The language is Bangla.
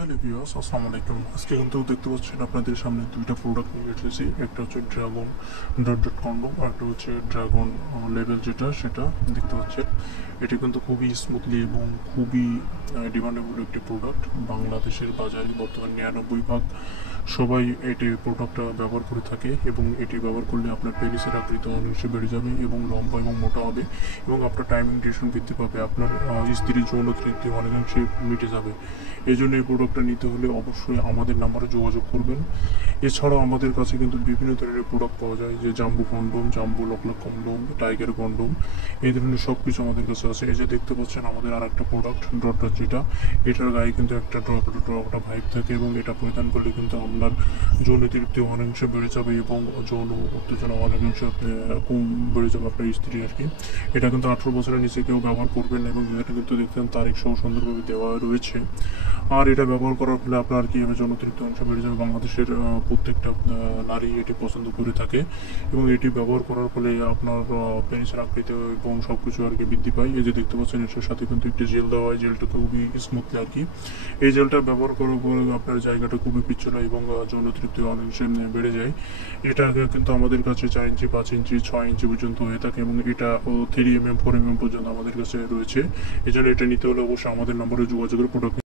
হ্যালো ভিউয়ার্স, আসসালামু আলাইকুম। আজকে কিন্তু দেখতে পাচ্ছেন আপনাদের সামনে দুইটা প্রোডাক্ট নিয়ে এসেছি। একটা হচ্ছে ড্রাগন ডট ডট কন্ডোম, আর একটা হচ্ছে ড্রাগন লেভেল, যেটা সেটা দেখতে পাচ্ছেন। এটি কিন্তু খুবই স্মুথলি এবং খুবই ডিমান্ডেবল একটি প্রোডাক্ট। বাংলাদেশের বাজারে বর্তমানে 99% সবাই এটি প্রোডাক্টটা ব্যবহার করে থাকে, এবং এটি ব্যবহার করলে আপনার পেনিসের আকৃতি অনেকাংশে বেড়ে যাবে এবং লম্বা এবং মোটা হবে, এবং আপনার টাইমিং ডিউরেশন বৃদ্ধি পাবে, আপনার স্ত্রীর যৌন তৃপ্তি অনেকাংশে মিটে যাবে। এই জন্য এই প্রোডাক্টটা নিতে হলে অবশ্যই আমাদের নাম্বারে যোগাযোগ করবেন। এছাড়াও আমাদের কাছে কিন্তু বিভিন্ন ধরনের প্রোডাক্ট পাওয়া যায়, যে জাম্বু কন্ডোম, জাম্বু লকলক কন্ডোম, টাইগার কন্ডোম, এই ধরনের সব কিছু আমাদের কাছে আছে। এই যে দেখতে পাচ্ছেন আমাদের আর একটা প্রোডাক্ট ডট, যেটা এটার গায়ে কিন্তু একটা একটা ভাইব থাকে, এবং এটা পরিধান করলে কিন্তু আপনার যৌন তৃপ্তি অনেকাংশে বেড়ে যাবে এবং যৌন উত্তেজনা অনেকাংশে কম বেড়ে যাবে আপনার স্ত্রী আর কি। এটা কিন্তু 18 বছরের নিচে কেউ ব্যবহার করবেন না, এবং এটা কিন্তু দেখতেন তারিখ সহ সুন্দরভাবে দেওয়া রয়েছে। আর এটা ব্যবহার করার ফলে আপনার কি হবে, জনতৃপ্তি অংশ বেড়ে যাবে। বাংলাদেশের প্রত্যেকটা নারী এটি পছন্দ করে থাকে, এবং এটি ব্যবহার করার ফলে আপনার পেনিসের আকৃতি এবং সব কিছু আর কি বৃদ্ধি পায়। এই যে দেখতে পাচ্ছেন এটার সাথে কিন্তু একটি জেল দেওয়া হয়, জেলটা খুবই স্মুথলি আর কি। এই জেলটা ব্যবহার করার পরে আপনার জায়গাটা খুবই পিচ্ছিল এবং যৌন তৃপ্তি অনেকাংশে বেড়ে যায়। এটা কিন্তু আমাদের কাছে 4 ইঞ্চি, 5 ইঞ্চি, 6 ইঞ্চি পর্যন্ত হয়ে থাকে, এবং এটা 3mm 4mm পর্যন্ত আমাদের কাছে রয়েছে। এই জন্য এটা নিতে হলে অবশ্যই আমাদের নম্বরে যোগাযোগের প্রোডাক্ট